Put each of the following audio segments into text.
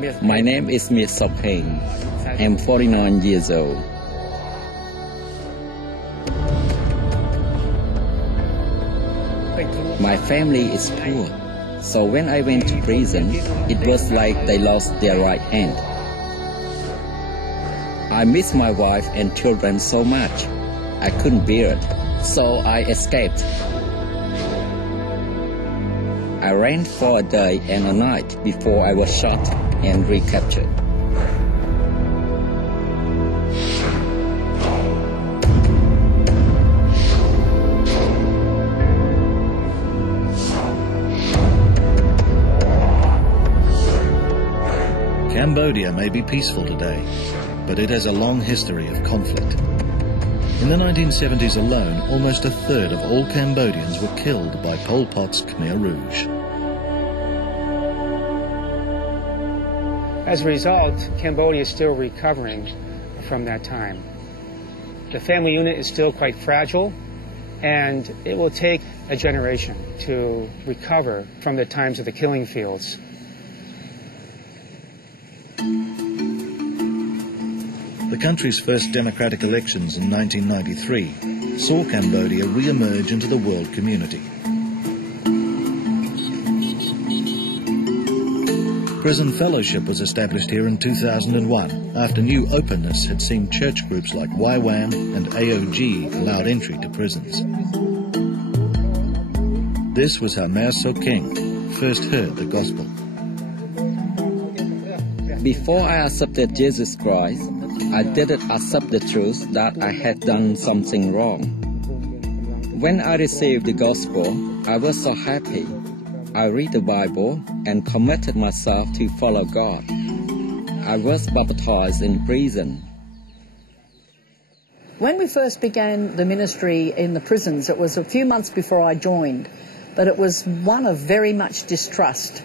My name is Mr. Peng. I'm 49 years old. My family is poor, so when I went to prison, it was like they lost their right hand. I miss my wife and children so much. I couldn't bear it, so I escaped. I ran for a day and a night before I was shot and recaptured. Cambodia may be peaceful today, but it has a long history of conflict. In the 1970s alone, almost a third of all Cambodians were killed by Pol Pot's Khmer Rouge. As a result, Cambodia is still recovering from that time. The family unit is still quite fragile, and it will take a generation to recover from the times of the killing fields. The country's first democratic elections in 1993 saw Cambodia re-emerge into the world community. Prison fellowship was established here in 2001 after new openness had seen church groups like YWAM and AOG allowed entry to prisons. This was how Mayor So King first heard the gospel. Before I accepted Jesus Christ, I didn't accept the truth that I had done something wrong. When I received the gospel, I was so happy. I read the Bible and committed myself to follow God. I was baptized in prison. When we first began the ministry in the prisons, it was a few months before I joined, but it was one of very much distrust.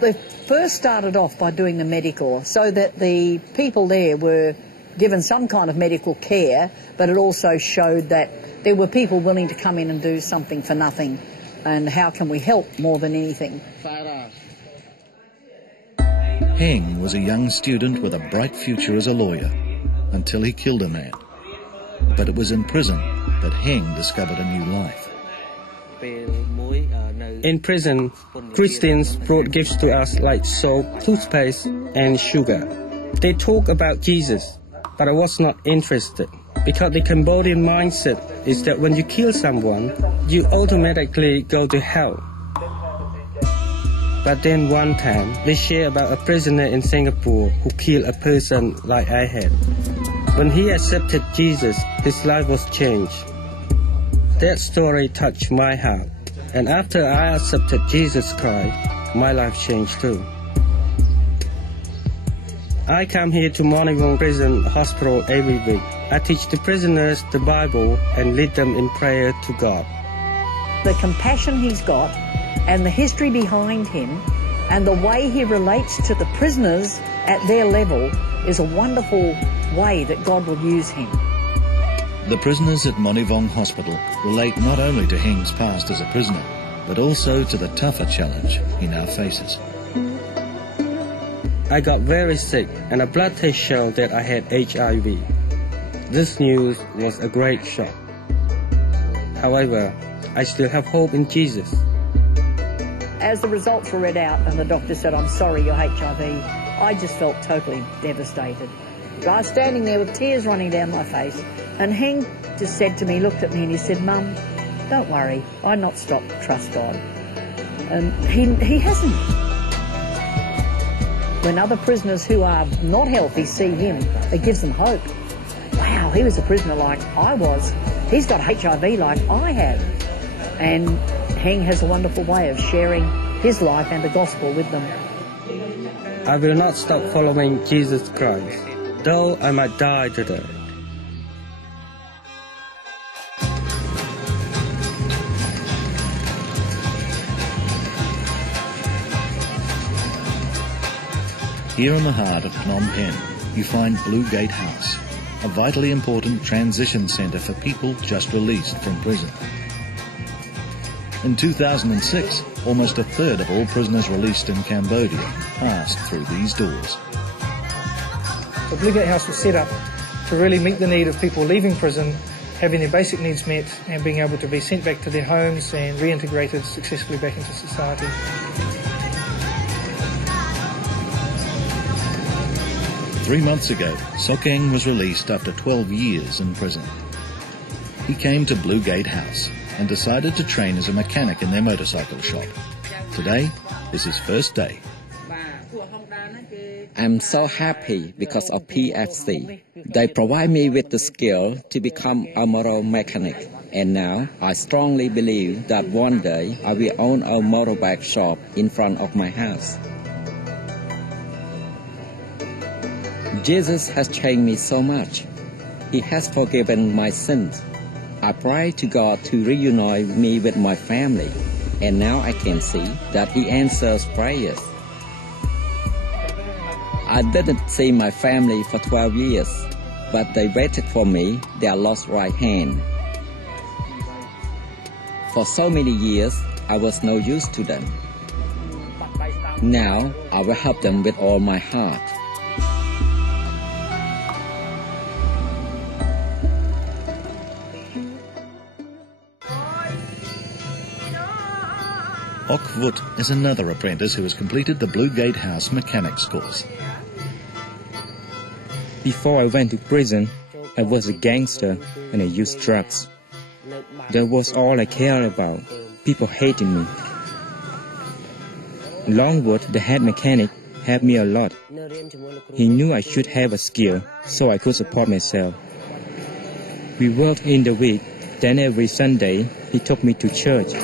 They first started off by doing the medical, so that the people there were given some kind of medical care, but it also showed that there were people willing to come in and do something for nothing, and how can we help more than anything. Heng was a young student with a bright future as a lawyer, until he killed a man. But it was in prison that Heng discovered a new life. In prison, Christians brought gifts to us like soap, toothpaste, and sugar. They talk about Jesus, but I was not interested, because the Cambodian mindset is that when you kill someone, you automatically go to hell. But then one time, they shared about a prisoner in Singapore who killed a person like I had. When he accepted Jesus, his life was changed. That story touched my heart. And after I accepted Jesus Christ, my life changed too. I come here to Monivong Prison Hospital every week. I teach the prisoners the Bible and lead them in prayer to God. The compassion he's got and the history behind him and the way he relates to the prisoners at their level is a wonderful way that God will use him. The prisoners at Monivong Hospital relate not only to Heng's past as a prisoner, but also to the tougher challenge he now faces. I got very sick and a blood test showed that I had HIV. This news was a great shock. However, I still have hope in Jesus. As the results were read out and the doctor said, "I'm sorry, you're HIV," I just felt totally devastated. I was standing there with tears running down my face, and Heng just said to me, looked at me and he said, "Mum, don't worry, I not stop, trust God." And he hasn't. When other prisoners who are not healthy see him, it gives them hope. Wow, he was a prisoner like I was. He's got HIV like I have. And Heng has a wonderful way of sharing his life and the gospel with them. I will not stop following Jesus Christ, though I might die today. Here in the heart of Phnom Penh, you find Blue Gate House, a vitally important transition centre for people just released from prison. In 2006, almost a third of all prisoners released in Cambodia passed through these doors. The Blue Gate House was set up to really meet the need of people leaving prison, having their basic needs met and being able to be sent back to their homes and reintegrated successfully back into society. Three months ago, Sokeng was released after 12 years in prison. He came to Blue Gate House and decided to train as a mechanic in their motorcycle shop. Today is his first day. I'm so happy because of PFC. They provide me with the skill to become a motor mechanic. And now I strongly believe that one day I will own a motorbike shop in front of my house. Jesus has changed me so much. He has forgiven my sins. I pray to God to reunite me with my family, and now I can see that He answers prayers. I didn't see my family for 12 years, but they waited for me, their lost right hand. For so many years, I was no use to them. Now, I will help them with all my heart. Ok Vut is another apprentice who has completed the Blue Gate House mechanics course. Before I went to prison, I was a gangster and I used drugs. That was all I cared about. People hated me. Longwood, the head mechanic, helped me a lot. He knew I should have a skill so I could support myself. We worked in the week, then every Sunday he took me to church.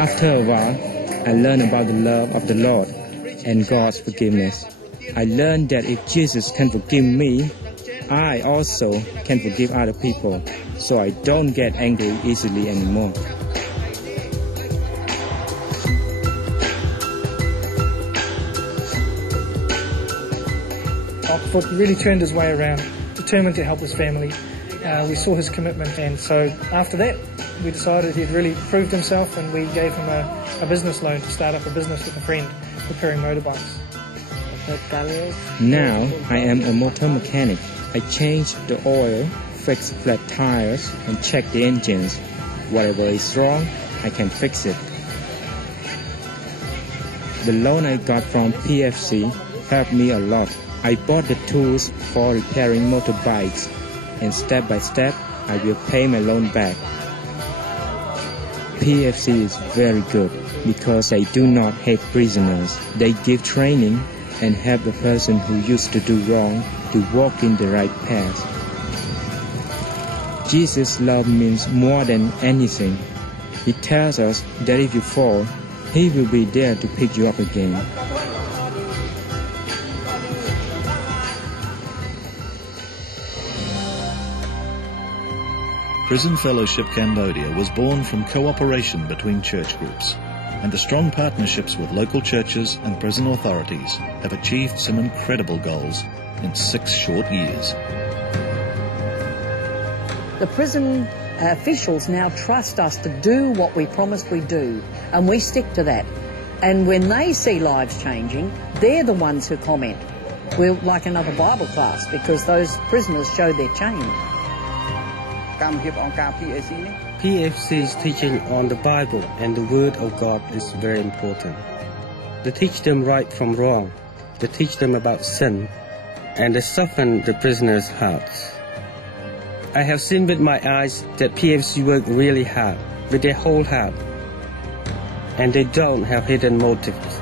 After a while, I learned about the love of the Lord and God's forgiveness. I learned that if Jesus can forgive me, I also can forgive other people, so I don't get angry easily anymore. Ok Vut really turned his way around, determined to help his family. We saw his commitment, and so after that we decided he'd really proved himself, and we gave him a business loan to start up a business with a friend repairing motorbikes. Now I am a motor mechanic. I change the oil, fix flat tires, and check the engines. Whatever is wrong, I can fix it. The loan I got from PFC helped me a lot. I bought the tools for repairing motorbikes, and step by step, I will pay my loan back. PFC is very good because they do not hate prisoners. They give training and help the person who used to do wrong to walk in the right path. Jesus' love means more than anything. He tells us that if you fall, He will be there to pick you up again. Prison Fellowship Cambodia was born from cooperation between church groups, and the strong partnerships with local churches and prison authorities have achieved some incredible goals in 6 short years. The prison officials now trust us to do what we promised we'd do, and we stick to that. And when they see lives changing, they're the ones who comment. We're like another Bible class because those prisoners show their change. PFC's teaching on the Bible and the Word of God is very important. They teach them right from wrong. They teach them about sin, and they soften the prisoners' hearts. I have seen with my eyes that PFC work really hard, with their whole heart, and they don't have hidden motives.